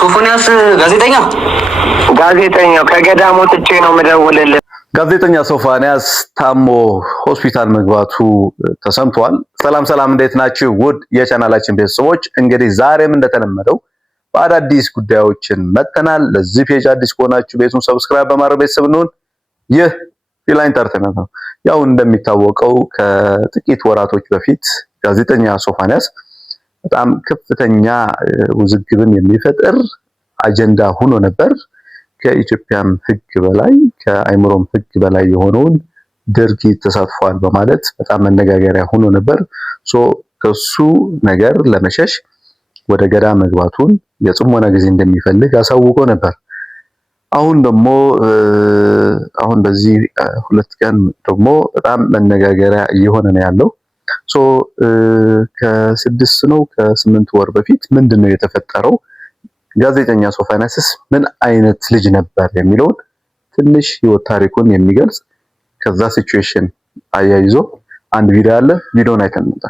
ሶፎንያስ ጋዜጠኛው ከገዳም ወጥቼ ነው መደወልልህ። ጋዜጠኛ ሶፎንያስ ታሞ ሆስፒታል መግባቱ ተሰምቷል። ሰላም እንዴት ናችሁ? ውድ የቻናላችን ቤተሰቦች እንግዲህ ዛሬም እንደተለመደው በአዳዲስ ጉዳዮችን መጥተናል። ለዚህ ፔጅ አዲስ ከሆናችሁ ቤቱን ሰብስክራይብ በማድረግ ቤተሰብ እንሁን። ይህ ፊላ ኢንተርቴይንመንት ነው። ያው እንደሚታወቀው ከጥቂት ወራቶች በፊት ጋዜጠኛ ሶፎንያስ በጣም ከፍተኛ ውዝግብን የሚፈጥር አጀንዳ ሆኖ ነበር። ከኢትዮጵያም ሕግ በላይ ከአይምሮም ሕግ በላይ የሆነውን ድርጊት ተሳትፏል በማለት በጣም መነጋገሪያ ሆኖ ነበር። ከሱ ነገር ለመሸሽ ወደ ገዳም መግባቱን የጽሞና ጊዜ እንደሚፈልግ አሳውቆ ነበር። አሁን ደግሞ በዚህ ሁለት ቀን ደግሞ በጣም መነጋገሪያ እየሆነ ነው ያለው። ከ8 ወር በፊት ምንድነው የተፈጠረው? ጋዜጠኛ ሶፎንያስስ ምን አይነት ልጅ ነበር የሚለውን ትንሽ ህይወት ታሪኩን የሚገልጽ ከዛ ሲቹዌሽን አያይዞ አንድ ቪዲዮ አለ። ቪዲዮን አይተን እንጣ።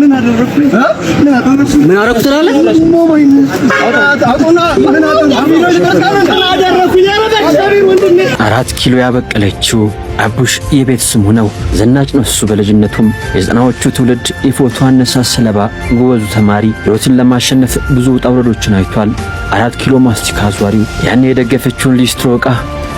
ምን አደረኩ ትላለህ? አራት ኪሎ ያበቀለችው አቡሽ የቤት ስሙ ነው። ዘናጭ ነው እሱ በልጅነቱም የዘጠናዎቹ ትውልድ የፎቶ አነሳስ ሰለባ ጎበዙ ተማሪ ህይወትን ለማሸነፍ ብዙ ውጣ ውረዶችን አይቷል። 4 ኪሎ ማስቲካ አዟሪው ያኔ የደገፈችውን ሊስትሮ ዕቃ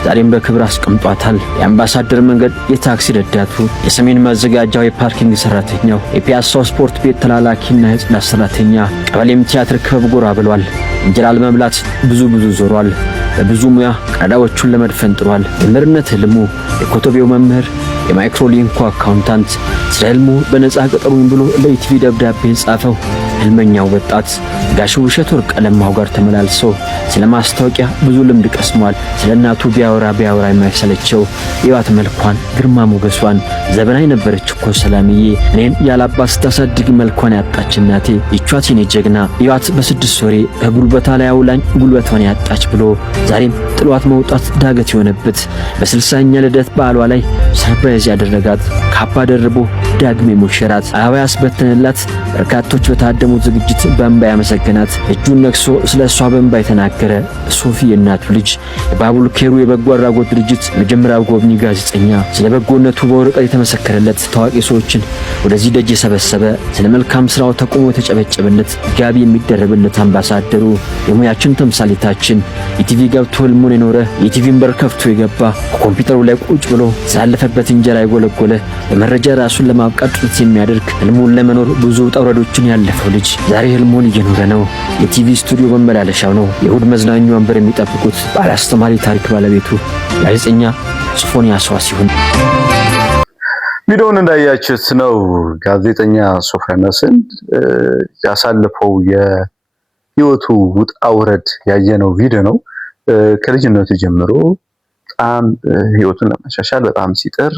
ዛሬም በክብር አስቀምጧታል። የአምባሳደር መንገድ የታክሲ ረዳቱ፣ የሰሜን ማዘጋጃው የፓርኪንግ ሰራተኛው፣ የፒያሳው ስፖርት ቤት ተላላኪና የጽዳት ሰራተኛ፣ ቀበሌም ቲያትር ክበብ ጎራ ብሏል። እንጀራ ለመብላት ብዙ ዞሯል። በብዙ ሙያ ቀዳዳዎቹን ለመድፈን ጥሯል። የመምህርነት ህልሙ የኮቶቤው መምህር፣ የማይክሮሊንኩ አካውንታንት፣ ስለ ህልሙ በነፃ ቀጠሩኝ ብሎ ለኢቲቪ ደብዳቤ ጻፈው። ህልመኛው ወጣት ጋሽ ውብሸት ወርቅ አለማው ጋር ተመላልሶ ስለ ማስታወቂያ ብዙ ልምድ ቀስሟል። ስለ እናቱ ቢያወራ የማይሰለቸው የዋት መልኳን፣ ግርማ ሞገሷን ዘበናይ ነበረች እኮ ሰላምዬ፣ እኔን ያላባት ስታሳድግ መልኳን ያጣች እናቴ፣ ይቿት የኔ ጀግና የዋት በ6 ወሬ ከጉልበታ ላይ አውላኝ ጉልበቷን ያጣች ብሎ ዛሬም ጥሏት መውጣት ዳገት የሆነበት በ60ኛ ልደት በዓሏ ላይ ሰርፕራይዝ ያደረጋት ካባ ደርቦ ዳግሜ ሞሸራት አበባ ያስበተነላት በርካቶች በታደሙት ዝግጅት በእንባ ያመሰገናት እጁን ነክሶ ስለሷ በእንባ የተናገረ ሶፊ የእናቱ ልጅ የባቡል ኬሩ የበጎ አድራጎት ድርጅት መጀመሪያው ጎብኚ ጋዜጠኛ ስለ በጎነቱ በወረቀት የተመሰከረለት ታዋቂ ሰዎችን ወደዚህ ደጅ የሰበሰበ ስለ መልካም ስራው ተቆሞ የተጨበጨበለት ጋቢ የሚደረብለት አምባሳደሩ የሙያችን ተምሳሌታችን ኢቲቪ ገብቶ ህልሙን የኖረ የኢቲቪን በር ከፍቶ የገባ ኮምፒውተሩ ላይ ቁጭ ብሎ ሳለፈበት እንጀራ የጎለጎለ በመረጃ ራሱን ለማብቃት ጥረት የሚያደርግ ህልሙን ለመኖር ብዙ ውጣ ውረዶችን ያለፈው ልጅ ዛሬ ህልሙን እየኖረ ነው። የቲቪ ስቱዲዮ መመላለሻው ነው። የእሁድ መዝናኛ ወንበር የሚጠብቁት ባለ አስተማሪ ታሪክ ባለቤቱ ጋዜጠኛ ሶፎንያስ ሲሆን ቪዲዮውን እንዳያችሁት ነው ጋዜጠኛ ሶፎንያስን ያሳለፈው የህይወቱ ውጣ ውረድ ያየነው ቪዲዮ ነው። ከልጅነቱ ጀምሮ በጣም ህይወቱን ለማሻሻል በጣም ሲጥር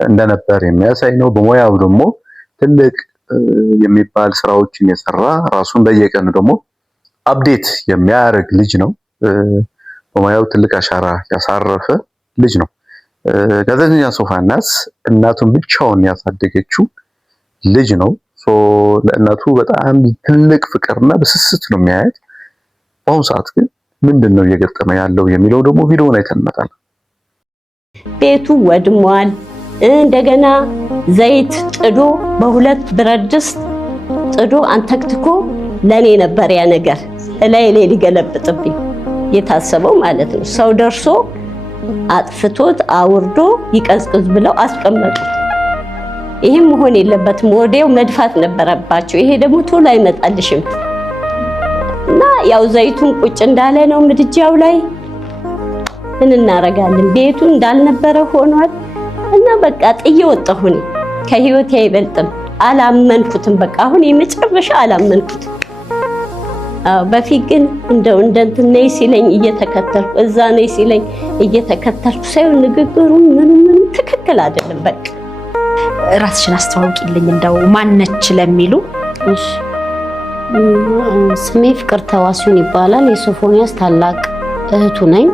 እንደነበር የሚያሳይ ነው። በሙያው ደግሞ ትልቅ የሚባል ስራዎችን የሰራ ራሱን በየቀኑ ደግሞ አፕዴት የሚያደርግ ልጅ ነው። በሙያው ትልቅ አሻራ ያሳረፈ ልጅ ነው። ጋዜጠኛ ሶፎንያስ እናቱን ብቻውን ያሳደገችው ልጅ ነው። ለእናቱ በጣም ትልቅ ፍቅርና በስስት ነው የሚያያት። በአሁኑ ሰዓት ግን ምንድነው እየገጠመ ያለው የሚለው ደግሞ ቪዲዮውን አይተን እንመጣለን። ቤቱ ወድሟል። እንደገና ዘይት ጥዶ በሁለት ብረት ድስት ጥዶ አንተክትኮ ለኔ ነበር ያ ነገር ላይ ሊገለብጥብኝ የታሰበው ማለት ነው። ሰው ደርሶ አጥፍቶት አውርዶ ይቀዝቅዝ ብለው አስቀመጡት። ይሄም መሆን የለበትም። ወዲያው መድፋት ነበረባቸው። ይሄ ደግሞ ቶሎ አይመጣልሽም እና ያው ዘይቱን ቁጭ እንዳለ ነው ምድጃው ላይ እናረጋለን። ቤቱ እንዳልነበረ ሆኗል እና በቃ ጥዬ ወጣሁ። እኔ ከህይወቴ አይበልጥም። አላመንኩትም። በቃ አሁን የመጨረሻ አላመንኩትም። በፊት ግን እንደው እንደንትን ነይ ሲለኝ እየተከተልኩ እዛ ነይ ሲለኝ እየተከተልኩ ሳይሆን ንግግሩ ምን ትክክል አይደለም። በቃ ራስሽን አስተዋውቂልኝ እንደው ማነች ለሚሉ። እሺ ስሜ ፍቅርተ ዋሲሁን ይባላል። የሶፎንያስ ታላቅ እህቱ ነኝ።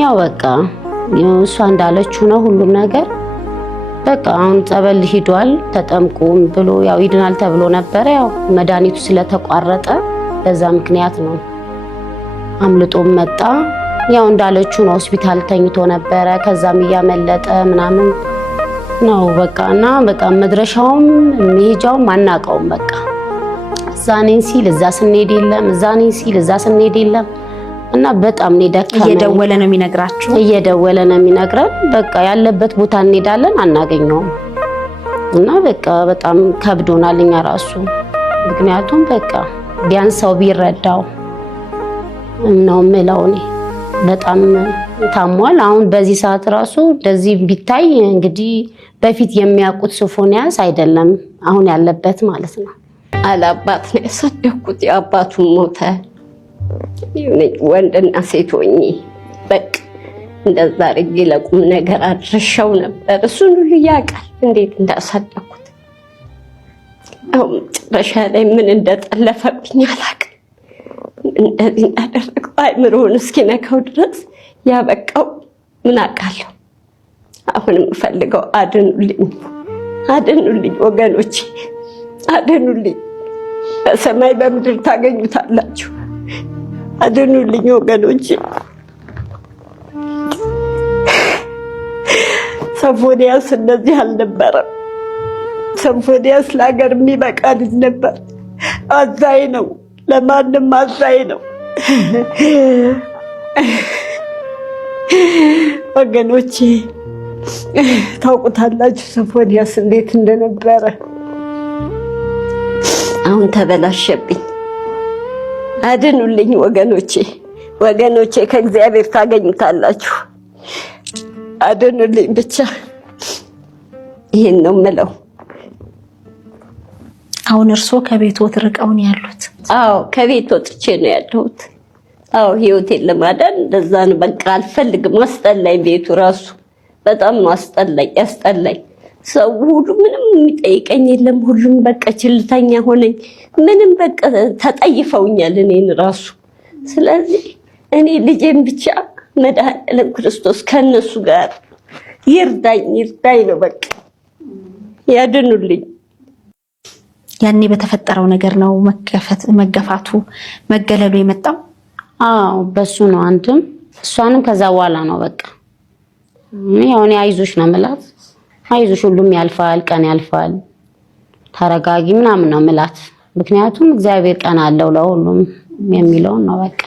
ያው በቃ እሷ እንዳለችው ነው ሁሉም ነገር። በቃ አሁን ጸበል ሂዷል ተጠምቁም ብሎ ያው ይድናል ተብሎ ነበር። ያው መድኃኒቱ ስለተቋረጠ በዛ ምክንያት ነው አምልጦም መጣ። ያው እንዳለችው ነው ሆስፒታል ተኝቶ ነበረ። ከዛም እያመለጠ ምናምን ነው በቃና በቃ መድረሻውም መሄጃውም አናቀውም። በቃ እዛኔን ሲል እዛ ስንሄድ የለም፣ እዛኔን ሲል እዛ ስንሄድ የለም እና በጣም ነው ደከመኝ። እየደወለ ነው የሚነግራችሁ? እየደወለ ነው የሚነግረን። በቃ ያለበት ቦታ እንሄዳለን አናገኘውም እና በቃ በጣም ከብዶናል እኛ ራሱ። ምክንያቱም በቃ ቢያንስ ሰው ቢረዳው ነው የምለው እኔ። በጣም ታሟል። አሁን በዚህ ሰዓት ራሱ እንደዚህ ቢታይ እንግዲህ በፊት የሚያውቁት ሶፎንያስ አይደለም አሁን ያለበት ማለት ነው። አላባት ነው ያሳደኩት። የአባቱ ሞተ። ወንድና ሴት ሆኜ በቃ እንደዛ አድርጌ ለቁም ነገር አድርሻው ነበር። እሱን ሁሉ ያውቃል እንዴት እንዳሳደኩት። አሁን መጨረሻ ላይ ምን እንደጠለፈብኝ አላውቅም። እንደዚህ እንዳደረገው አይምሮውን እስኪነካው ድረስ ያበቃው ምን አውቃለሁ። አሁንም ፈልገው አድኑልኝ፣ አድኑልኝ ወገኖቼ፣ አድኑልኝ። በሰማይ በምድር ታገኙታላችሁ። አድኑልኝ ወገኖቼ። ሶፎንያስ እንደዚህ አልነበረም። ሶፎንያስ ለሀገር የሚበቃ ልጅ ነበር። አዛኝ ነው፣ ለማንም አዛኝ ነው። ወገኖቼ ታውቁታላችሁ ሶፎንያስ እንዴት እንደነበረ። አሁን ተበላሸብኝ። አድኑልኝ ወገኖቼ፣ ወገኖቼ ከእግዚአብሔር ታገኙታላችሁ። አድኑልኝ ብቻ፣ ይሄን ነው የምለው። አሁን እርስዎ ከቤትዎት ርቀውን ያሉት? አዎ ከቤት ወጥቼ ነው ያለሁት። አዎ ህይወቴን ለማዳን እንደዛ ነው። በቃ አልፈልግም፣ አስጠላኝ። ቤቱ ራሱ በጣም አስጠላኝ፣ ያስጠላኝ። ሰው ሁሉ ምንም የሚጠይቀኝ የለም። ሁሉም በቃ ችልተኛ ሆነኝ። ምንም በቃ ተጠይፈውኛል እኔን ራሱ። ስለዚህ እኔ ልጄን ብቻ መድኃኔዓለም ክርስቶስ ከነሱ ጋር ይርዳኝ ነው በቃ። ያድኑልኝ። ያኔ በተፈጠረው ነገር ነው መገፋቱ መገለሉ የመጣው? አዎ በሱ ነው። አንድም እሷንም ከዛ በኋላ ነው በቃ ያው እኔ አይዞሽ ነው የምላት። አይዞሽ ሁሉም ያልፋል፣ ቀን ያልፋል፣ ተረጋጊ ምናምን ነው የምላት። ምክንያቱም እግዚአብሔር ቀን አለው ለሁሉም የሚለውን ነው በቃ።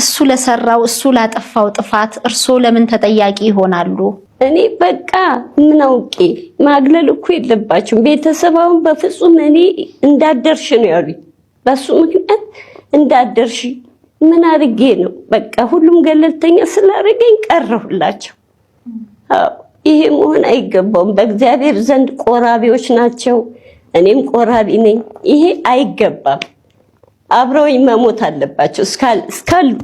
እሱ ለሰራው እሱ ላጠፋው ጥፋት እርሶ ለምን ተጠያቂ ይሆናሉ? እኔ በቃ ምን አውቄ። ማግለል እኮ የለባችሁም ቤተሰባውን በፍጹም። እኔ እንዳደርሽ ነው ያሉኝ። በሱ ምክንያት እንዳደርሽ ምን አድርጌ ነው በቃ ሁሉም ገለልተኛ ስላደረገኝ ቀረሁላቸው። አዎ ይሄ መሆን አይገባውም። በእግዚአብሔር ዘንድ ቆራቢዎች ናቸው፣ እኔም ቆራቢ ነኝ። ይሄ አይገባም። አብረውኝ መሞት አለባቸው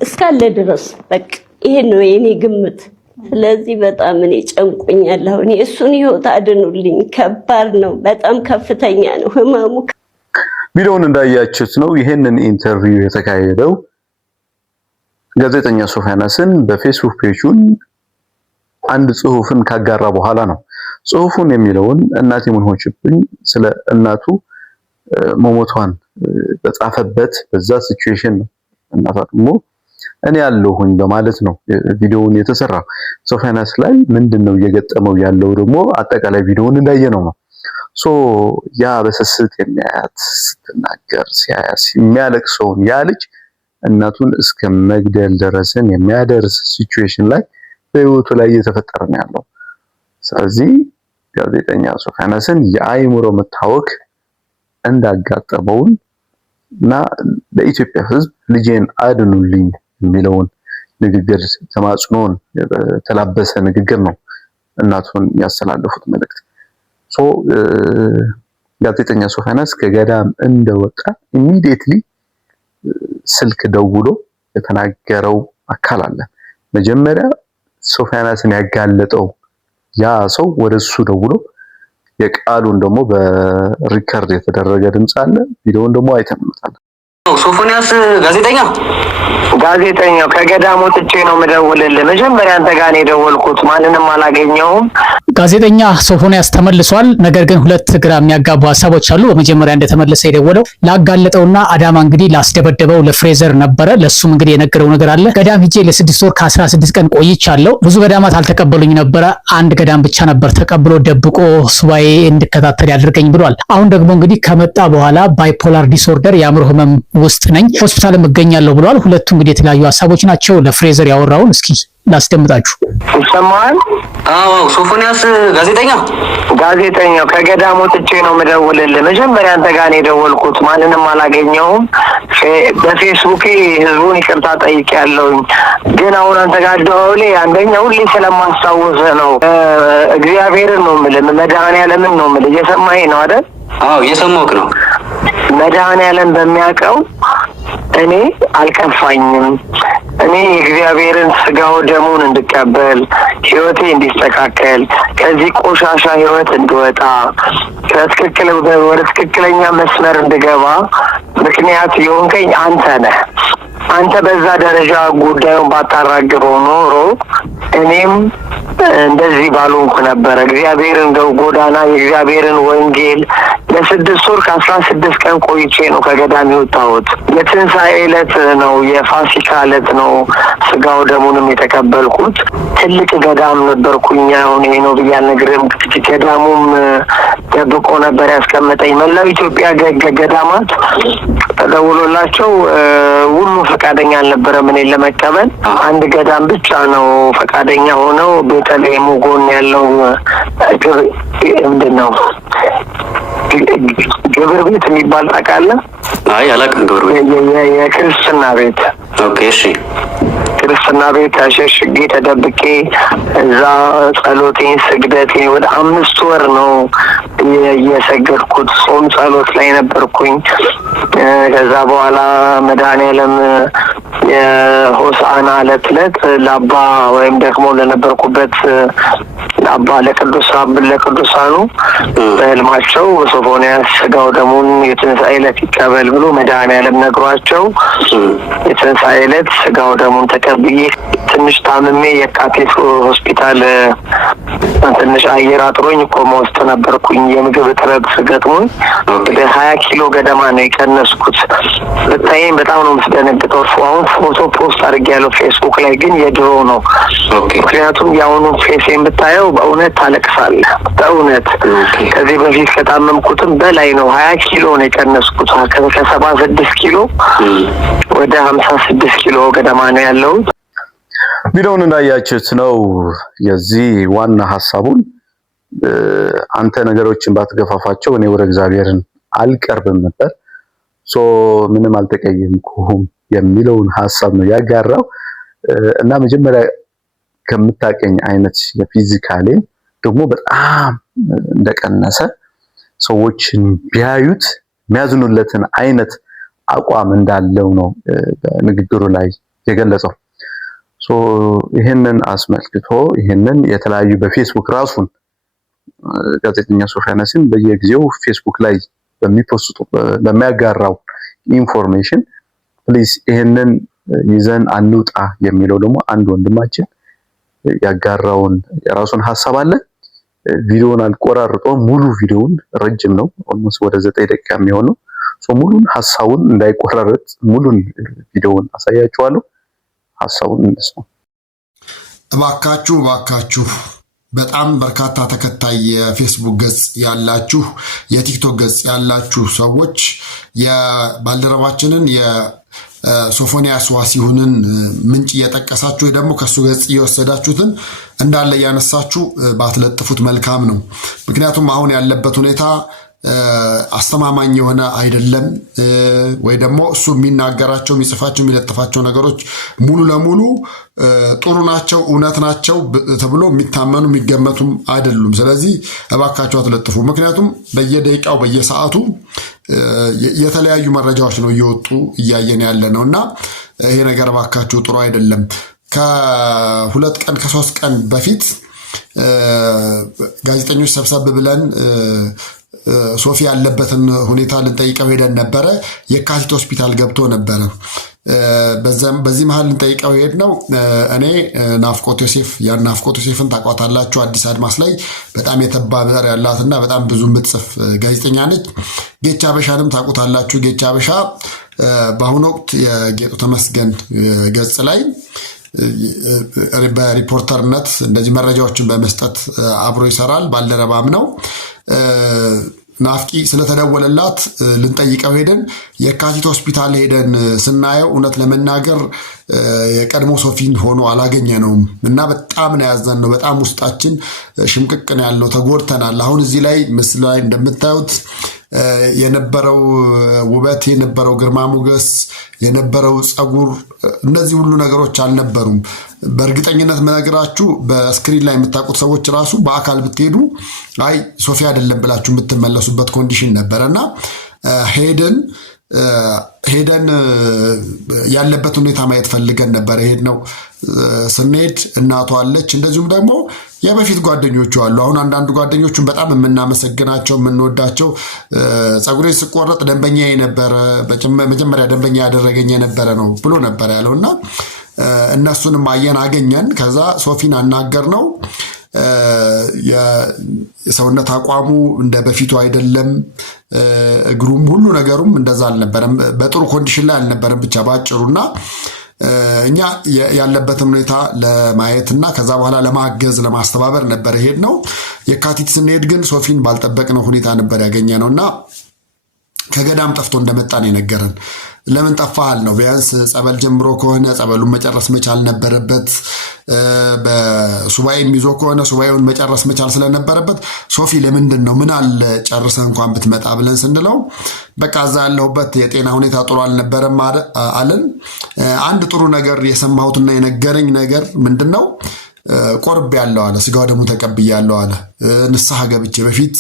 እስካለ ድረስ በቃ ይሄ ነው የኔ ግምት። ስለዚህ በጣም እኔ ጨንቆኛል። አሁን የእሱን ህይወት አድኑልኝ። ከባድ ነው፣ በጣም ከፍተኛ ነው ህመሙ። ቪዲዮውን እንዳያችሁት ነው። ይሄንን ኢንተርቪው የተካሄደው ጋዜጠኛ ሶፎንያስን በፌስቡክ ፔጁን አንድ ጽሁፍን ካጋራ በኋላ ነው። ጽሁፉን የሚለውን እናቴ ምን ሆነችብኝ ስለ እናቱ መሞቷን በጻፈበት በዛ ሲቹዌሽን ነው። እናቷ ደግሞ እኔ ያለሁኝ በማለት ነው ቪዲዮውን የተሰራው። ሶፎንያስ ላይ ምንድነው እየገጠመው ያለው ደግሞ አጠቃላይ ቪዲዮውን እንዳየነው ነው። ያ በስስት የሚያያት ስትናገር ሲያያስ የሚያለቅሰውን ያ ልጅ እናቱን እስከ መግደል ድረስን የሚያደርስ ሲቹዌሽን ላይ በህይወቱ ላይ እየተፈጠረ ነው ያለው። ስለዚህ ጋዜጠኛ ሶፎንያስን የአይምሮ መታወክ እንዳጋጠመውን እና ለኢትዮጵያ ሕዝብ ልጄን አድኑልኝ የሚለውን ንግግር ተማጽኖን ተላበሰ ንግግር ነው እናቱን ያስተላለፉት መልእክት። ጋዜጠኛ ሶፎንያስ ከገዳም እንደወጣ ኢሚዲየትሊ ስልክ ደውሎ የተናገረው አካል አለ። መጀመሪያ ሶፎንያስን ያጋለጠው ያ ሰው ወደሱ ደውሎ የቃሉን ደግሞ በሪከርድ የተደረገ ድምጽ አለ። ቪዲዮውን ደግሞ አይተንመጣለን። ሶፎንያስ ጋዜጠኛው ከገዳም ወጥቼ ነው የምደውልልህ። መጀመሪያ አንተ ጋር ነው የደወልኩት፣ ማንንም አላገኘሁም። ጋዜጠኛ ሶፎንያስ ተመልሷል። ነገር ግን ሁለት ግራ የሚያጋቡ ሀሳቦች አሉ። በመጀመሪያ እንደተመለሰ የደወለው ላጋለጠውና አዳማ እንግዲህ ላስደበደበው ለፍሬዘር ነበረ። ለሱም እንግዲህ የነገረው ነገር አለ። ገዳም ሂጄ ለ6 ወር ከ16 ቀን ቆይቻለሁ። ብዙ ገዳማት አልተቀበሉኝ ነበረ። አንድ ገዳም ብቻ ነበር ተቀብሎ ደብቆ ሱባኤ እንድከታተል ያደርገኝ ብሏል። አሁን ደግሞ እንግዲህ ከመጣ በኋላ ባይፖላር ዲስኦርደር የአእምሮ ህመም ውስጥ ነኝ፣ ሆስፒታልም እገኛለሁ ብሏል። ሁለቱ እንግዲህ የተለያዩ ሀሳቦች ናቸው። ለፍሬዘር ያወራውን እስኪ ላስደምጣችሁ። ይሰማል? አዎ ሶፎንያስ ጋዜጠኛው ከገዳም ወጥቼ ነው የምደውልልህ። መጀመሪያ አንተ ጋር ነው የደወልኩት፣ ማንንም አላገኘሁም። በፌስቡክ ህዝቡን ይቅርታ ጠይቄያለሁኝ። ግን አሁን አንተ ጋር ደውሌ አንደኛ ሁሌ ስለማስታውስ ነው። እግዚአብሔርን ነው የምልህ፣ መድኃኔዓለምን ነው የምልህ። እየሰማኸኝ ነው አይደል? አዎ እየሰማሁህ ነው። መድኃኔዓለም በሚያውቀው እኔ አልከፋኝም። እኔ የእግዚአብሔርን ስጋው ደሙን እንድቀበል፣ ህይወቴ እንዲስተካከል፣ ከዚህ ቆሻሻ ህይወት እንድወጣ፣ ወደ ትክክለኛ መስመር እንድገባ ምክንያት የሆንከኝ አንተ ነህ። አንተ በዛ ደረጃ ጉዳዩን ባታራግበው ኖሮ እኔም እንደዚህ ባልሆንኩ ነበረ። እግዚአብሔርን ጎዳና የእግዚአብሔርን ወንጌል ለ6 ወር ከ16 ቀን ቆይቼ ነው ከገዳም የወጣሁት። የትንሣኤ ዕለት ነው፣ የፋሲካ ዕለት ነው ስጋው ደሙንም የተቀበልኩት። ትልቅ ገዳም ነበርኩኝ። አሁን ይሄ ነው ብዬ አልነግርህም። ገዳሙም ደብቆ ነበር ያስቀመጠኝ። መላው ኢትዮጵያ ገዳማት ተደውሎላቸው ሁሉ ፈቃደኛ አልነበረም እኔን ለመቀበል። አንድ ገዳም ብቻ ነው ፈቃደኛ ሆነው፣ ቤተልሔም ጎን ያለው ምንድን ነው ግብር ቤት የሚባል ታውቃለህ? አይ አላውቅም። ግብር ቤት የክርስትና ቤት። ኦኬ እሺ። ክርስትና ቤት ተሸሽጌ ተደብቄ እዛ ጸሎቴን ስግደቴን ወደ 5 ወር ነው የሰገድኩት። ጾም ጸሎት ላይ ነበርኩኝ። ከዛ በኋላ መድኃኔዓለም የሆሳዕና ዕለት ለአባ ወይም ደግሞ ለነበርኩበት ለአባ ለቅዱሳኑ በህልማቸው ሶፎንያስ ስጋው ደሙን የትንሣኤ ዕለት ይቀበል ብሎ መድኃኔዓለም ነግሯቸው የትንሣኤ ዕለት ስጋው ደሙን ተቀብዬ ትንሽ ታምሜ የካቴት ሆስፒታል ትንሽ አየር አጥሮኝ ኮማ ውስጥ ነበርኩኝ። የምግብ እጥረት ገጥሞኝ ወደ 20 ኪሎ ገደማ ነው የቀነስኩት። ብታየኝ በጣም ነው የምትደነግጠው። አሁን ፎቶ ፖስት አድርጌያለሁ ፌስቡክ ላይ፣ ግን የድሮ ነው። ምክንያቱም የአሁኑ ፌሴን ብታየው በእውነት ታለቅሳለህ። በእውነት ከዚህ በፊት ከታመምኩትም በላይ ነው። 20 ኪሎ ነው የቀነስኩት። ከ76 ኪሎ ወደ 56 ኪሎ ገደማ ነው ያለው። ቪዲዮውን እንዳያችሁት ነው። የዚህ ዋና ሐሳቡን አንተ ነገሮችን ባትገፋፋቸው እኔ ወደ እግዚአብሔርን አልቀርብም ነበር፣ ምንም አልተቀየምኩም የሚለውን ሐሳብ ነው ያጋራው። እና መጀመሪያ ከምታቀኝ አይነት የፊዚካሊ ደግሞ በጣም እንደቀነሰ ሰዎችን ቢያዩት የሚያዝኑለትን አይነት አቋም እንዳለው ነው በንግግሩ ላይ የገለጸው። ይሄንን አስመልክቶ ይሄንን የተለያዩ በፌስቡክ ራሱን ጋዜጠኛ ሶፎንያስን በየጊዜው ፌስቡክ ላይ በሚፖስቱ በሚያጋራው ኢንፎርሜሽን ፕሊዝ ይሄንን ይዘን አንውጣ የሚለው ደግሞ አንድ ወንድማችን ያጋራውን የራሱን ሐሳብ አለ። ቪዲዮውን አልቆራርጦ ሙሉ ቪዲዮውን ረጅም ነው፣ ኦልሞስት ወደ 9 ደቂቃ የሚሆነው ሙሉን ሐሳቡን እንዳይቆራረጥ ሙሉን ቪዲዮውን አሳያችኋለሁ። ሐሳቡን እንስማ። እባካችሁ በጣም በርካታ ተከታይ የፌስቡክ ገጽ ያላችሁ፣ የቲክቶክ ገጽ ያላችሁ ሰዎች የባልደረባችንን የሶፎንያስ ዋሲሁንን ምንጭ እየጠቀሳችሁ ደግሞ ከሱ ገጽ እየወሰዳችሁትን እንዳለ እያነሳችሁ ባትለጥፉት መልካም ነው። ምክንያቱም አሁን ያለበት ሁኔታ አስተማማኝ የሆነ አይደለም። ወይ ደግሞ እሱ የሚናገራቸው የሚጽፋቸው የሚለጥፋቸው ነገሮች ሙሉ ለሙሉ ጥሩ ናቸው እውነት ናቸው ተብሎ የሚታመኑ የሚገመቱም አይደሉም። ስለዚህ እባካችሁ አትለጥፉ። ምክንያቱም በየደቂቃው በየሰዓቱ የተለያዩ መረጃዎች ነው እየወጡ እያየን ያለ ነው እና ይሄ ነገር እባካችሁ ጥሩ አይደለም። ከ2 ቀን ከ3 ቀን በፊት ጋዜጠኞች ሰብሰብ ብለን ሶፊ ያለበትን ሁኔታ ልንጠይቀው ሄደን ነበረ። የካቲት ሆስፒታል ገብቶ ነበረ። በዚህ መሃል ልንጠይቀው ሄድ ነው። እኔ ናፍቆት ዮሴፍ ናፍቆት ዮሴፍን ታውቋታላችሁ። አዲስ አድማስ ላይ በጣም የተባበር ያላትና በጣም ብዙ የምትጽፍ ጋዜጠኛ ነች። ጌቻ አበሻንም ታውቁታላችሁ። ጌቻ አበሻ በአሁኑ ወቅት የጌጡ ተመስገን ገጽ ላይ በሪፖርተርነት እንደዚህ መረጃዎችን በመስጠት አብሮ ይሰራል። ባልደረባም ነው። ናፍቂ ስለተደወለላት ልንጠይቀው ሄደን የካቲት ሆስፒታል ሄደን ስናየው እውነት ለመናገር የቀድሞ ሶፊን ሆኖ አላገኘነውም እና በጣም ነው ያዘንነው። በጣም ውስጣችን ሽምቅቅ ነው ያለው፣ ተጎድተናል። አሁን እዚህ ላይ ምስል ላይ እንደምታዩት የነበረው ውበት፣ የነበረው ግርማ ሞገስ፣ የነበረው ጸጉር፣ እነዚህ ሁሉ ነገሮች አልነበሩም። በእርግጠኝነት መነግራችሁ በስክሪን ላይ የምታውቁት ሰዎች ራሱ በአካል ብትሄዱ አይ ሶፊ አይደለም ብላችሁ የምትመለሱበት ኮንዲሽን ነበረና ሄደን ያለበት ሁኔታ ማየት ፈልገን ነበር። ሄድነው። ስንሄድ እናቷ አለች፣ እንደዚሁም ደግሞ የበፊት ጓደኞቹ አሉ። አሁን አንዳንድ ጓደኞቹን በጣም የምናመሰግናቸው የምንወዳቸው ጸጉሬን ስቆረጥ ደንበኛ የነበረ መጀመሪያ ደንበኛ ያደረገኝ የነበረ ነው ብሎ ነበር ያለውና እነሱንም አየን፣ አገኘን። ከዛ ሶፊን አናገር ነው። የሰውነት አቋሙ እንደ በፊቱ አይደለም። እግሩም ሁሉ ነገሩም እንደዛ አልነበረም። በጥሩ ኮንዲሽን ላይ አልነበረም ብቻ ባጭሩና እኛ ያለበትን ሁኔታ ለማየትና ከዛ በኋላ ለማገዝ ለማስተባበር ነበር ሄድ ነው። የካቲት ስንሄድ ግን ሶፊን ባልጠበቅነው ሁኔታ ነበር ያገኘነውና ከገዳም ጠፍቶ እንደመጣ ነው የነገረን። ለምን ጠፋሃል ነው። ቢያንስ ጸበል ጀምሮ ከሆነ ጸበሉን መጨረስ መቻል ነበረበት። በሱባኤ የሚይዞ ከሆነ ሱባኤውን መጨረስ መቻል ስለነበረበት ሶፊ ለምንድን ነው ምን አለ ጨርሰ እንኳን ብትመጣ ብለን ስንለው በቃ እዛ ያለሁበት የጤና ሁኔታ ጥሩ አልነበረም አለን። አንድ ጥሩ ነገር የሰማሁትና የነገረኝ ነገር ምንድን ነው? ቆርብ ያለው አለ፣ ስጋው ደግሞ ተቀብያለሁ አለ። ንስሐ ገብቼ በፊት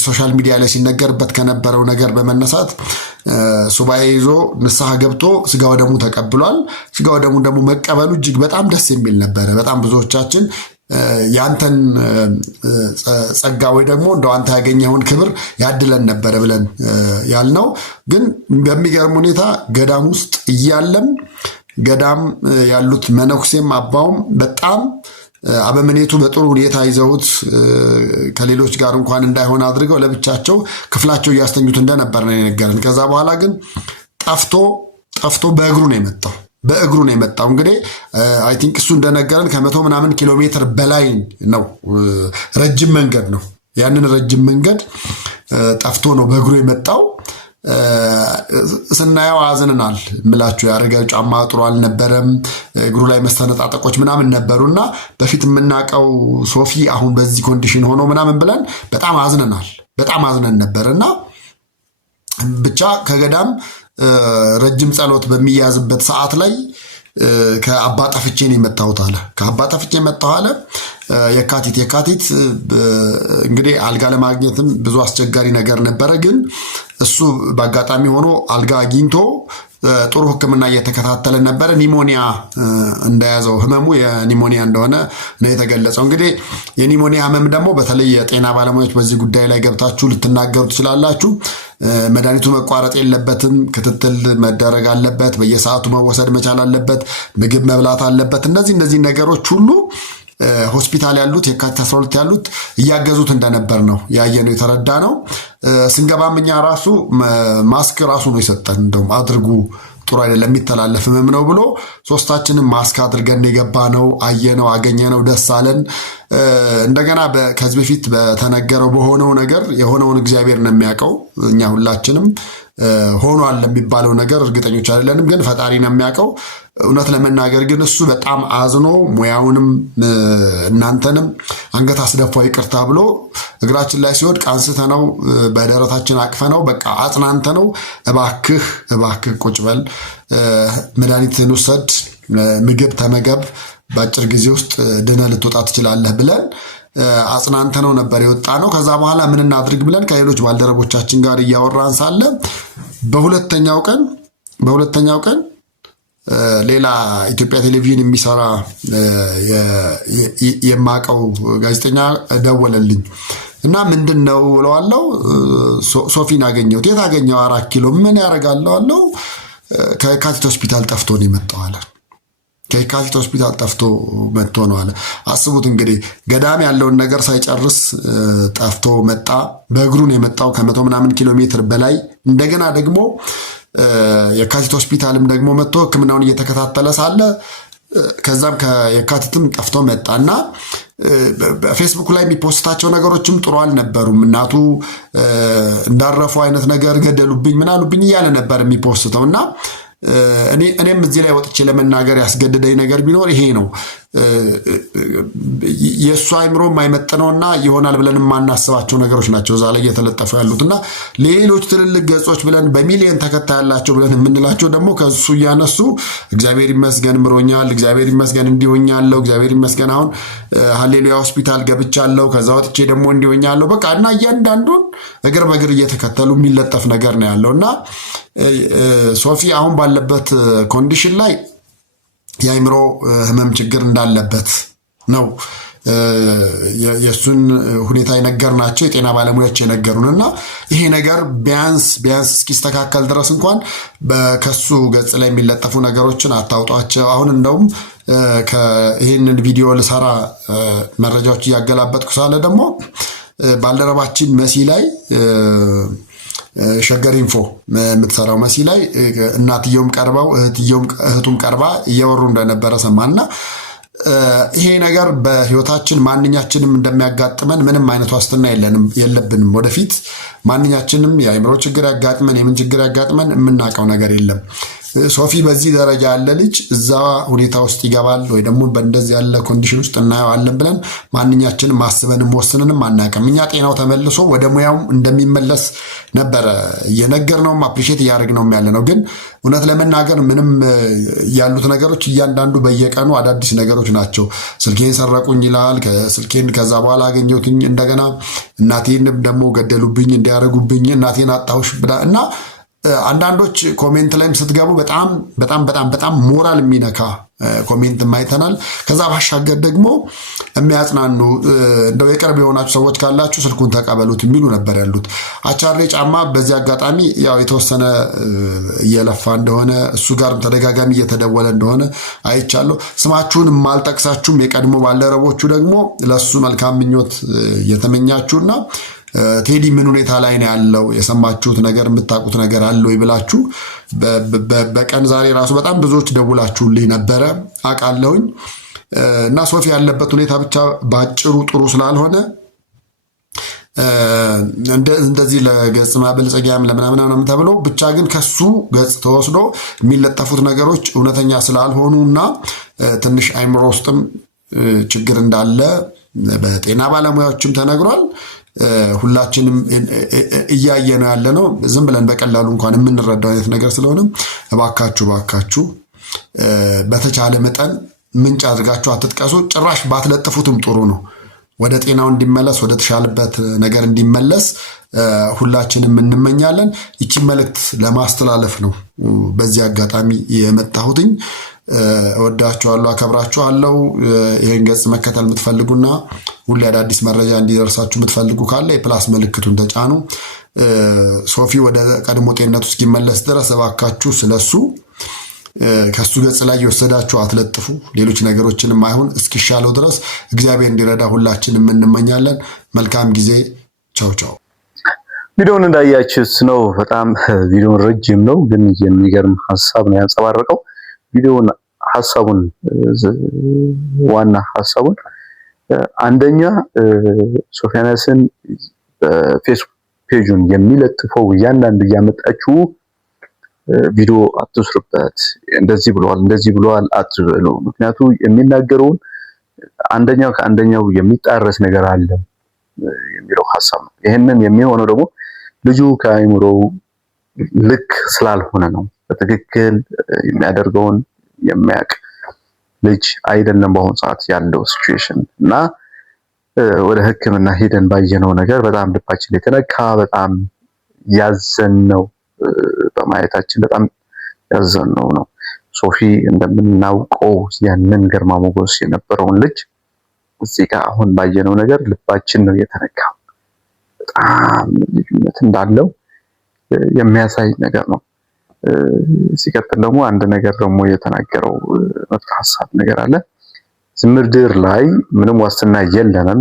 ሶሻል ሚዲያ ላይ ሲነገርበት ከነበረው ነገር በመነሳት ሱባኤ ይዞ ንስሐ ገብቶ ስጋው ደግሞ ተቀብሏል። ስጋው ደግሞ መቀበሉ እጅግ በጣም ደስ የሚል ነበረ። በጣም ብዙዎቻችን ያንተን ጸጋ ወይ ደግሞ እንደው አንተ ያገኘውን ክብር ያድለን ነበረ ብለን ያልነው፣ ግን በሚገርም ሁኔታ ገዳም ውስጥ እያለም ገዳም ያሉት መነኩሴም አባውም በጣም አበምኔቱ በጥሩ ሁኔታ ይዘውት ከሌሎች ጋር እንኳን እንዳይሆን አድርገው ለብቻቸው ክፍላቸው እያስተኙት እንደነበር ነው የነገረን። ከዛ በኋላ ግን ጠፍቶ በእግሩ ነው የመጣው። እንግዲህ አይ ቲንክ እሱ እንደነገረን ከ100 ምናምን ኪሎ ሜትር በላይ ነው፣ ረጅም መንገድ ነው። ያንን ረጅም መንገድ ጠፍቶ ነው በእግሩ የመጣው። ስናየው አዝነናል። ምላችሁ ያደረገው ጫማ ጥሩ አልነበረም። እግሩ ላይ መስተነጣጠቆች ምናምን ነበሩና በፊት የምናውቀው ሶፊ አሁን በዚህ ኮንዲሽን ሆኖ ምናምን ብለን በጣም አዝነን ነበርና ብቻ ከገዳም ረጅም ጸሎት በሚያዝበት ሰዓት ላይ ከአባ ጠፍቼ ነው የመጣሁት አለ። ከአባ ጠፍቼ መጣሁ አለ። የካቲት እንግዲህ አልጋ ለማግኘትም ብዙ አስቸጋሪ ነገር ነበረ። ግን እሱ በአጋጣሚ ሆኖ አልጋ አግኝቶ ጥሩ ሕክምና እየተከታተለ ነበረ። ኒሞኒያ እንደያዘው ህመሙ የኒሞኒያ እንደሆነ ነው የተገለጸው። እንግዲህ የኒሞኒያ ህመም ደግሞ በተለይ የጤና ባለሙያዎች በዚህ ጉዳይ ላይ ገብታችሁ ልትናገሩ ትችላላችሁ። መድኃኒቱ መቋረጥ የለበትም፣ ክትትል መደረግ አለበት፣ በየሰዓቱ መወሰድ መቻል አለበት፣ ምግብ መብላት አለበት። እነዚህ ነገሮች ሁሉ ሆስፒታል ያሉት የካቲት 12 ያሉት እያገዙት እንደነበር ነው ያየነው የተረዳ ነው። ስንገባም እኛ ራሱ ማስክ ራሱ ነው የሰጠን። እንደውም አድርጉ ጥሩ አይደለም የሚተላለፍ ህመም ነው ብሎ ሶስታችንም ማስክ አድርገን የገባ ነው። አየነው፣ አገኘነው፣ ደስ አለን። እንደገና ከዚህ በፊት በተነገረው በሆነው ነገር የሆነውን እግዚአብሔር ነው የሚያውቀው። እኛ ሁላችንም ሆኗል የሚባለው ነገር እርግጠኞች አይደለንም፣ ግን ፈጣሪ ነው የሚያውቀው። እውነት ለመናገር ግን እሱ በጣም አዝኖ ሙያውንም እናንተንም አንገት አስደፋው ይቅርታ ብሎ እግራችን ላይ ሲወድቅ አንስተነው በደረታችን አቅፈነው በቃ አጽናንተነው እባክህ ቁጭ በል፣ መድኃኒትህን ውሰድ፣ ምግብ ተመገብ፣ በአጭር ጊዜ ውስጥ ድነህ ልትወጣ ትችላለህ ብለን አጽናንተነው ነበር የወጣ ነው። ከዛ በኋላ ምን እናድርግ ብለን ከሌሎች ባልደረቦቻችን ጋር እያወራን ሳለ በሁለተኛው ቀን ሌላ ኢትዮጵያ ቴሌቪዥን የሚሰራ የማቀው ጋዜጠኛ ደወለልኝ እና ምንድነው ብለዋለው ሶፊን አገኘሁት የት አገኘው 4 ኪሎ ምን ያረጋለው አለው ከካቲት ሆስፒታል ጠፍቶ ነው የመጣው አለ ከካቲት ሆስፒታል ጠፍቶ መጥቶ ነው አለ አስቡት እንግዲህ ገዳም ያለውን ነገር ሳይጨርስ ጠፍቶ መጣ በእግሩ ነው የመጣው ከ100 ምናምን ኪሎ ሜትር በላይ እንደገና ደግሞ የካቲት ሆስፒታልም ደግሞ መጥቶ ህክምናውን እየተከታተለ ሳለ ከዛም ከየካቲትም ጠፍቶ መጣና በፌስቡክ ላይ የሚፖስታቸው ነገሮችም ጥሩ አልነበሩም እናቱ እንዳረፉ አይነት ነገር ገደሉብኝ ምን አሉብኝ እያለ ነበር የሚፖስተውና እኔም እዚህ ላይ ወጥቼ ለመናገር ያስገደደኝ ነገር ቢኖር ይሄ ነው የሱ አይምሮ የማይመጥነውና ይሆናል ብለን ማናስባቸው ነገሮች ናቸው እዛ ላይ እየተለጠፉ ያሉትና ሌሎች ትልልቅ ገጾች ብለን በሚሊዮን ተከታይ ያላቸው ብለን የምንላቸው ደግሞ ከሱ ያነሱ እግዚአብሔር ይመስገን ምሮኛል እግዚአብሔር ይመስገን እንዲሆኛለሁ እግዚአብሔር ይመስገን አሁን ሃሌሉያ ሆስፒታል ገብቻለሁ ከዛ ወጥቼ ደግሞ እንዲሆኛለሁ በቃ እና እያንዳንዱን እግር በእግር እየተከተሉ የሚለጠፍ ነገር ነው ያለውና ሶፊ አሁን ባለበት ኮንዲሽን ላይ የአይምሮ ህመም ችግር እንዳለበት ነው የሱን ሁኔታ የነገርናቸው የጤና ባለሙያዎች የነገሩንና ይሄ ነገር ቢያንስ እስኪስተካከል ድረስ እንኳን በከሱ ገጽ ላይ የሚለጠፉ ነገሮችን አታውጧቸው አሁን እንደውም ይሄንን ቪዲዮ ልሰራ መረጃዎች እያገላበጥኩ ሳለ ደግሞ ባልደረባችን መሲ ላይ ሸገር ኢንፎ የምትሰራው መሲ ላይ እናትየውም ቀርባው እህቱም ቀርባ እየወሩ እንደነበረ ሰማና ይሄ ነገር በህይወታችን ማንኛችንም እንደሚያጋጥመን ምንም አይነት ዋስትና የለብንም ወደፊት ማንኛችንም የአይምሮ ችግር ያጋጥመን የምን ችግር ያጋጥመን የምናውቀው ነገር የለም ሶፊ በዚህ ደረጃ ያለ ልጅ እዛ ሁኔታ ውስጥ ይገባል ወይ ደግሞ በእንደዚህ ያለ ኮንዲሽን ውስጥ እናየዋለን ብለን ማንኛችንም ማስበንም ወስነንም አናውቅም እኛ ጤናው ተመልሶ ወደ ሙያው እንደሚመለስ ነበር የነገርነውም አፕሪሺየት ያደርግነውም ያለነው ግን እውነት ለመናገር ምንም ያሉት ነገሮች እያንዳንዱ በየቀኑ አዳዲስ ነገሮች ናቸው ስልኬን ሰረቁኝ ይላል ከስልኬን ከዛ በኋላ አገኘሁትኝ እንደገና እናቴን ደግሞ ገደሉብኝ እንዲያረጉብኝ እናቴን አጣሁሽ እና አንዳንዶች ኮሜንት ላይም ስትገቡ በጣም ሞራል የሚነካ ኮሜንት ማይተናል ከዛ ባሻገር ደግሞ የሚያጽናኑ እንደው የቅርብ የሆናችሁ ሰዎች ካላችሁ ስልኩን ተቀበሉት የሚሉ ነበር ያሉት አቻሬ ጫማ በዚህ አጋጣሚ ያው የተወሰነ እየለፋ እንደሆነ እሱ ጋርም ተደጋጋሚ እየተደወለ እንደሆነ አይቻለሁ ስማችሁን ማልጠቅሳችሁም የቀድሞ ባልደረቦቹ ደግሞ ለሱ መልካም ምኞት እየተመኛችሁና ቴዲ ምን ሁኔታ ላይ ነው ያለው የሰማችሁት ነገር የምታውቁት ነገር አለ ወይ ብላችሁ በቀን ዛሬ ራሱ በጣም ብዙዎች ደውላችሁልኝ ነበረ አቃለሁኝ እና ሶፊ ያለበት ሁኔታ ብቻ ባጭሩ ጥሩ ስላልሆነ እንደዚህ ለገጽ ማበልጸጊያም ለምናምን ተብሎ ብቻ ግን ከሱ ገጽ ተወስዶ የሚለጠፉት ነገሮች እውነተኛ ስላልሆኑና ትንሽ አይምሮ ውስጥም ችግር እንዳለ በጤና ባለሙያዎችም ተነግሯል ሁላችንም እያየ ነው ያለነው ዝም ብለን በቀላሉ እንኳን የምንረዳው አይነት ነገር ስለሆነ እባካችሁ በተቻለ መጠን ምንጭ አድርጋችሁ አትጥቀሱ ጭራሽ ባትለጥፉትም ጥሩ ነው ወደ ጤናው እንዲመለስ ወደ ተሻለበት ነገር እንዲመለስ ሁላችንም እንመኛለን ይቺ መልእክት ለማስተላለፍ ነው በዚህ አጋጣሚ የመጣሁትኝ እወዳችኋለሁ አከብራችኋለሁ ይሄን ገጽ መከተል የምትፈልጉና ሁሌ አዳዲስ መረጃ እንዲደርሳችሁ የምትፈልጉ ካለ የፕላስ ምልክቱን ተጫኑ ሶፊ ወደ ቀድሞ ጤንነቱ እስኪመለስ ድረስ እባካችሁ ስለሱ ከሱ ገጽ ላይ የወሰዳችሁ አትለጥፉ ሌሎች ነገሮችንም አይሁን እስኪሻለው ድረስ እግዚአብሔር እንዲረዳ ሁላችንም እንመኛለን መልካም ጊዜ ቻው ቪዲዮውን እንዳያችሁት ነው በጣም ቪዲዮውን ረጅም ነው ግን የሚገርም ሐሳብ ነው ያንጸባረቀው ቪዲዮውን ሐሳቡን ዋና ሐሳቡን አንደኛ ሶፊያናስን በፌስቡክ ፔጁን የሚለጥፈው ያንዳንዱ ያመጣችሁ ቪዲዮ አትስሩበት እንደዚህ ብለዋል አትበሉ ምክንያቱም የሚናገረውን አንደኛው ከአንደኛው የሚጣረስ ነገር አለ የሚለው ሐሳብ ነው ይሄንን የሚሆነው ደግሞ ልጁ ከአይምሮው ልክ ስላልሆነ ነው በትክክል የሚያደርገውን የሚያቅ ልጅ አይደለም በአሁኑ ሰዓት ያለው ሲቹዌሽን እና ወደ ህክምና ሄደን ባየነው ነገር በጣም ልባችን የተነካ በጣም ያዘነው በማየታችን በጣም ያዘነው ነው ሶፊ እንደምናውቀው ያንን ግርማ ሞገስ የነበረውን ልጅ እዚህ ጋር አሁን ባየነው ነገር ልባችን ነው የተነካው በጣም ልዩነት እንዳለው የሚያሳይ ነገር ነው። ሲቀጥል ደግሞ አንድ ነገር ደግሞ የተናገረው መጥፎ ሐሳብ ነገር አለ። ምድር ላይ ምንም ዋስትና የለንም፣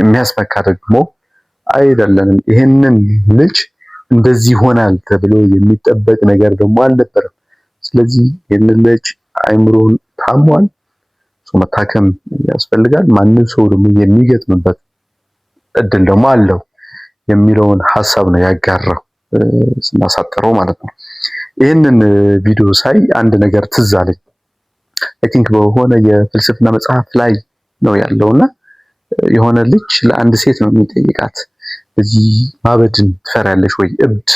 የሚያስመካ ደግሞ አይደለንም። ይሄንን ልጅ እንደዚህ ይሆናል ተብሎ የሚጠበቅ ነገር ደግሞ አልነበረም። ስለዚህ ይሄንን ልጅ አይምሮን ታሟል፣ መታከም ያስፈልጋል። ማንም ሰው ደግሞ የሚገጥምበት እድል ደግሞ አለው የሚለውን ሐሳብ ነው ያጋራው ስናሳጥረው ማለት ነው። ይህንን ቪዲዮ ሳይ አንድ ነገር ትዝ አለኝ። አይ ቲንክ በሆነ የፍልስፍና መጽሐፍ ላይ ነው ያለውና የሆነ ልጅ ለአንድ ሴት ነው የሚጠይቃት፣ እዚህ ማበድን ትፈራለሽ ወይ? እብድ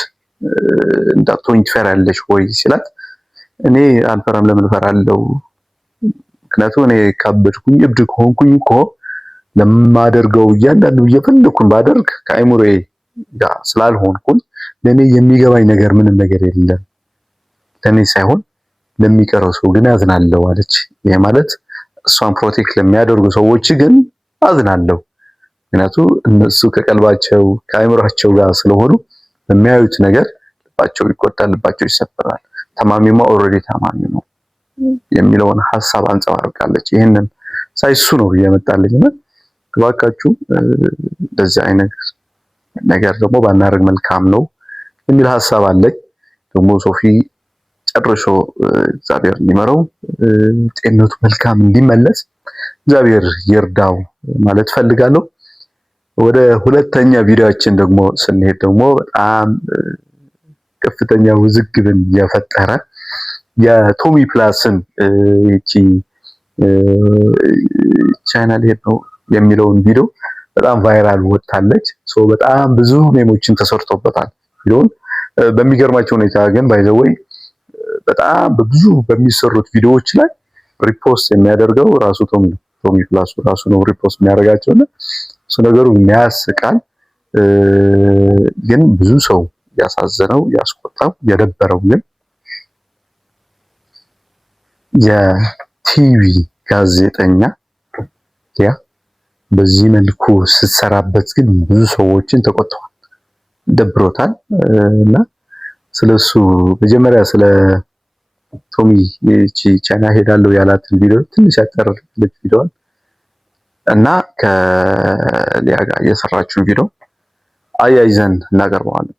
እንዳትሆኝ ትፈራለሽ ወይ ሲላት፣ እኔ አልፈራም። ለምን እፈራለሁ? ምክንያቱም እኔ ካበድኩኝ እብድ ከሆንኩኝ እኮ ለማደርገው እያንዳንዱ እየፈለኩኝ ባደርግ ከአይምሮዬ ጋር ስላልሆንኩኝ ለኔ የሚገባኝ ነገር ምንም ነገር የለም። ለኔ ሳይሆን ለሚቀረው ሰው ግን አዝናለሁ አለች። ይሄ ማለት እሷን ፕሮቴክት ለሚያደርጉ ሰዎች ግን አዝናለሁ። ምክንያቱም እነሱ ከቀልባቸው ከአይምሯቸው ጋር ስለሆኑ በሚያዩት ነገር ልባቸው ይቆጣል፣ ልባቸው ይሰበራል። ተማሚማ ኦልሬዲ ታማሚ ነው የሚለውን ሐሳብ አንጸባርቃለች። ይሄንን ሳይሱ ነው እየመጣልኝና እባካችሁ እንደዚህ አይነት ነገር ደግሞ ባናደርግ መልካም ነው የሚል ሐሳብ አለኝ። ደግሞ ሶፊ ጨርሶ እግዚአብሔር እንዲመረው ጤንነቱ መልካም እንዲመለስ እግዚአብሔር ይርዳው ማለት ፈልጋለሁ። ወደ ሁለተኛ ቪዲዮአችን ደግሞ ስንሄድ ደግሞ በጣም ከፍተኛ ውዝግብን የፈጠረ የቶሚ ፕላስን እቺ ቻናል ነው የሚለውን ቪዲዮ በጣም ቫይራል ወጣለች። በጣም ብዙ ሜሞችን ተሰርቶበታል። ቪዲዮውን በሚገርማቸው ሁኔታ ግን ባይ ዘ ዌይ በጣም በብዙ በሚሰሩት ቪዲዮዎች ላይ ሪፖስት የሚያደርገው ራሱ ቶሚ ፕላስ ራሱ ነው ሪፖስት የሚያደርጋቸውና እሱ ነገሩ የሚያስቃል። ግን ብዙ ሰው ያሳዘነው ያስቆጣው የደበረው ግን የቲቪ ጋዜጠኛ ያ በዚህ መልኩ ስትሰራበት ግን ብዙ ሰዎችን ተቆጥተዋል፣ ደብሮታል። እና ስለሱ መጀመሪያ ስለ ቶሚ ቻይና ሄዳለሁ ያላትን ቪዲዮ ትንሽ ያጠረልች ቪዲዮ እና ከሊያ ጋር የሰራችውን ቪዲዮ አያይዘን እናቀርበዋለን።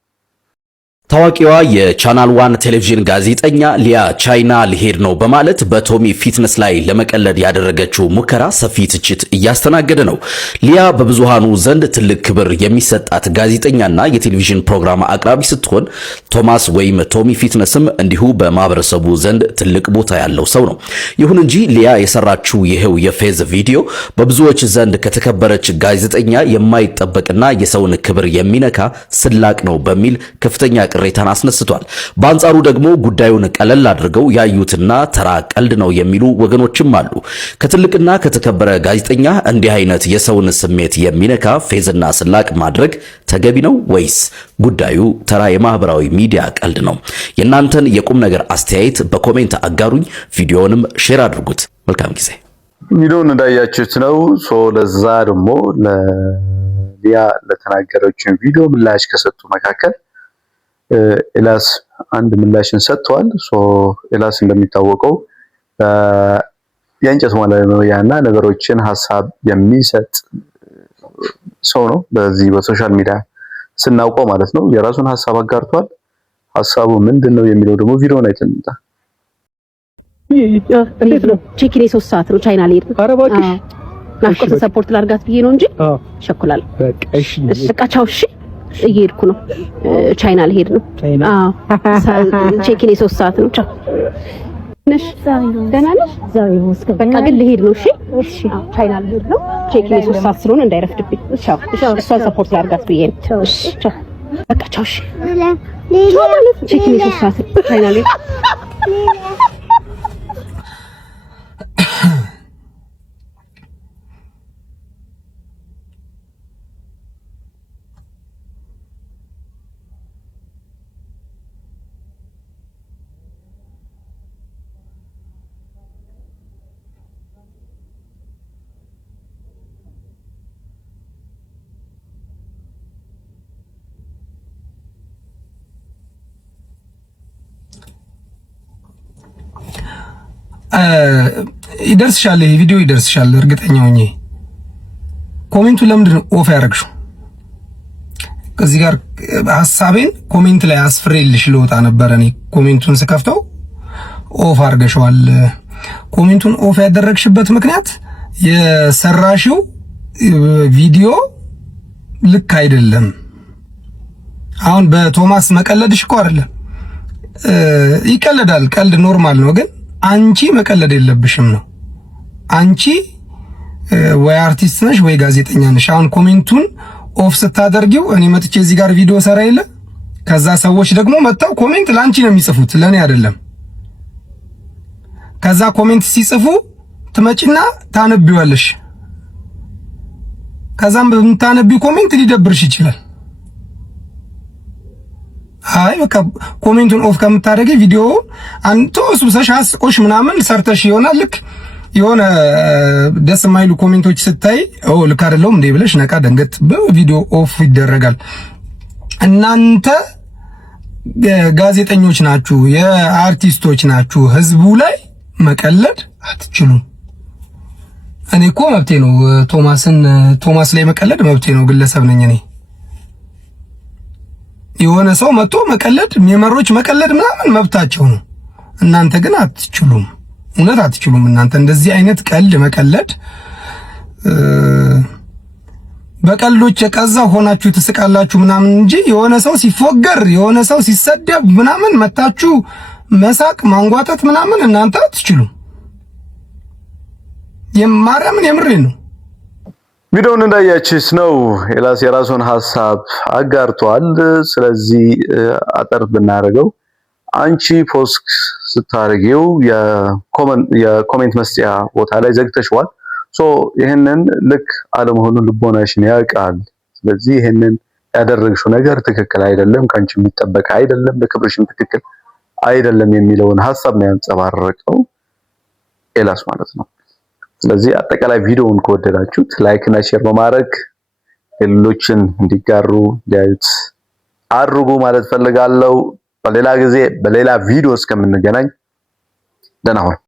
ታዋቂዋ የቻናል ዋን ቴሌቪዥን ጋዜጠኛ ሊያ ቻይና ሊሄድ ነው በማለት በቶሚ ፊትነስ ላይ ለመቀለድ ያደረገችው ሙከራ ሰፊ ትችት እያስተናገደ ነው። ሊያ በብዙሃኑ ዘንድ ትልቅ ክብር የሚሰጣት ጋዜጠኛና የቴሌቪዥን ፕሮግራም አቅራቢ ስትሆን ቶማስ ወይም ቶሚ ፊትነስም እንዲሁ በማህበረሰቡ ዘንድ ትልቅ ቦታ ያለው ሰው ነው። ይሁን እንጂ ሊያ የሰራችው ይሄው የፌዝ ቪዲዮ በብዙዎች ዘንድ ከተከበረች ጋዜጠኛ የማይጠበቅና የሰውን ክብር የሚነካ ስላቅ ነው በሚል ከፍተኛ ቅሬታን አስነስቷል። በአንጻሩ ደግሞ ጉዳዩን ቀለል አድርገው ያዩትና ተራ ቀልድ ነው የሚሉ ወገኖችም አሉ። ከትልቅና ከተከበረ ጋዜጠኛ እንዲህ አይነት የሰውን ስሜት የሚነካ ፌዝና ስላቅ ማድረግ ተገቢ ነው ወይስ ጉዳዩ ተራ የማህበራዊ ሚዲያ ቀልድ ነው? የእናንተን የቁም ነገር አስተያየት በኮሜንት አጋሩኝ። ቪዲዮንም ሼር አድርጉት። መልካም ጊዜ። ቪዲዮውን እንዳያችሁት ነው። ለዛ ደግሞ ለሊያ ለተናገረችው ቪዲዮ ምላሽ ከሰጡ መካከል ኤላስ አንድ ምላሽን ሰጥቷል። ኤላስ እንደሚታወቀው የእንጨት ማለያና ነገሮችን ሐሳብ የሚሰጥ ሰው ነው። በዚህ በሶሻል ሚዲያ ስናውቀው ማለት ነው። የራሱን ሐሳብ አጋርቷል። ሐሳቡ ምንድነው የሚለው ደግሞ ቪዲዮውን አይተን እንጣ። እንዴት ነው ቼኪኔ 3 ሰዓት ነው ቻይና ልሄድ ነው። ኧረ እባክሽ ናፍቆት ሰፖርት ላድርጋት ብዬ ነው እንጂ ሸኩላል። በቃ እሺ በቃ ቻው። እሺ እየሄድኩ ነው። ቻይና ልሄድ ነው። ቼኪኔ 3 ሰዓት ነው። ቻው ነሽ? ደህና ነሽ? በቃ ግን ልሄድ ነው። እሺ እሺ ቻይና ልሄድ ነው። ቼኪኔ 3 ሰዓት ስለሆነ እንዳይረፍድብኝ። ቻው። እሷን ሰፖርት ላድርጋት ብዬ ነው። እሺ ቻው። በቃ ቻው። እሺ ቼኪኔ 3 ሰዓት ቻይና ልሄድ ይደርስሻል፣ ይሄ ቪዲዮ ይደርስሻል እርግጠኛ ሆኜ። ኮሜንቱ ለምንድን ነው ኦፍ ያደረግሽው? ከዚህ ጋር ሐሳቤን ኮሜንት ላይ አስፍሬልሽ ልወጣ ነበር። እኔ ኮሜንቱን ስከፍተው ኦፍ አድርገሽዋል። ኮሜንቱን ኦፍ ያደረግሽበት ምክንያት የሰራሽው ቪዲዮ ልክ አይደለም። አሁን በቶማስ መቀለድሽ እኮ አይደለም፣ ይቀለዳል፣ ቀልድ ኖርማል ነው። ግን አንቺ መቀለድ የለብሽም ነው። አንቺ ወይ አርቲስት ነሽ ወይ ጋዜጠኛ ነሽ። አሁን ኮሜንቱን ኦፍ ስታደርጊው እኔ መጥቼ እዚህ ጋር ቪዲዮ ሰራ የለ፣ ከዛ ሰዎች ደግሞ መጣው ኮሜንት ላንቺ ነው የሚጽፉት፣ ለኔ አይደለም። ከዛ ኮሜንት ሲጽፉ ትመጪና ታነቢዋለሽ። ከዛም በምታነቢው ኮሜንት ሊደብርሽ ይችላል። አይ በቃ ኮሜንቱን ኦፍ ከምታደርጊ ቪዲዮ አንተ ወስብሰሽ አስቆሽ ምናምን ሰርተሽ ይሆናል። ልክ የሆነ ደስ የማይሉ ኮሜንቶች ስታይ ልክ አይደለም እንዴ ብለሽ ነቃ ደንገጥ በቪዲዮ ኦፍ ይደረጋል። እናንተ ጋዜጠኞች ናችሁ፣ የአርቲስቶች ናችሁ። ህዝቡ ላይ መቀለድ አትችሉም። እኔ እኮ መብቴ ነው ቶማስ ላይ መቀለድ መብቴ ነው። ግለሰብ ነኝ እኔ። የሆነ ሰው መጥቶ መቀለድ ሜመሮች መቀለድ ምናምን መብታቸው ነው። እናንተ ግን አትችሉም፣ እውነት አትችሉም። እናንተ እንደዚህ አይነት ቀልድ መቀለድ በቀልዶች የቀዛ ሆናችሁ ትስቃላችሁ ምናምን እንጂ የሆነ ሰው ሲፎገር የሆነ ሰው ሲሰደብ ምናምን መታችሁ መሳቅ ማንጓጠጥ ምናምን እናንተ አትችሉም። የማርያምን የምሬን ነው። ቪዲዮውን እንዳያችሁት ነው ኤላስ የራሱን ሐሳብ አጋርቷል። ስለዚህ አጠር ብናደርገው አንቺ ፖስት ስታርጊው የኮሜንት መስጫ ቦታ ላይ ዘግተሽዋል። ይሄንን ልክ አለመሆኑን ልቦናሽን ያውቃል። ስለዚህ ይሄንን ያደረግሽው ነገር ትክክል አይደለም፣ ካንቺ የሚጠበቅ አይደለም፣ ለክብርሽም ትክክል አይደለም የሚለውን ሐሳብ ነው ያንጸባረቀው ኤላስ ማለት ነው። ስለዚህ አጠቃላይ ቪዲዮውን ከወደዳችሁት ላይክ እና ሼር በማድረግ ሌሎችን እንዲጋሩ ሊያዩት አድርጉ ማለት ፈልጋለሁ። በሌላ ጊዜ በሌላ ቪዲዮ እስከምንገናኝ ደህና ሁኑ።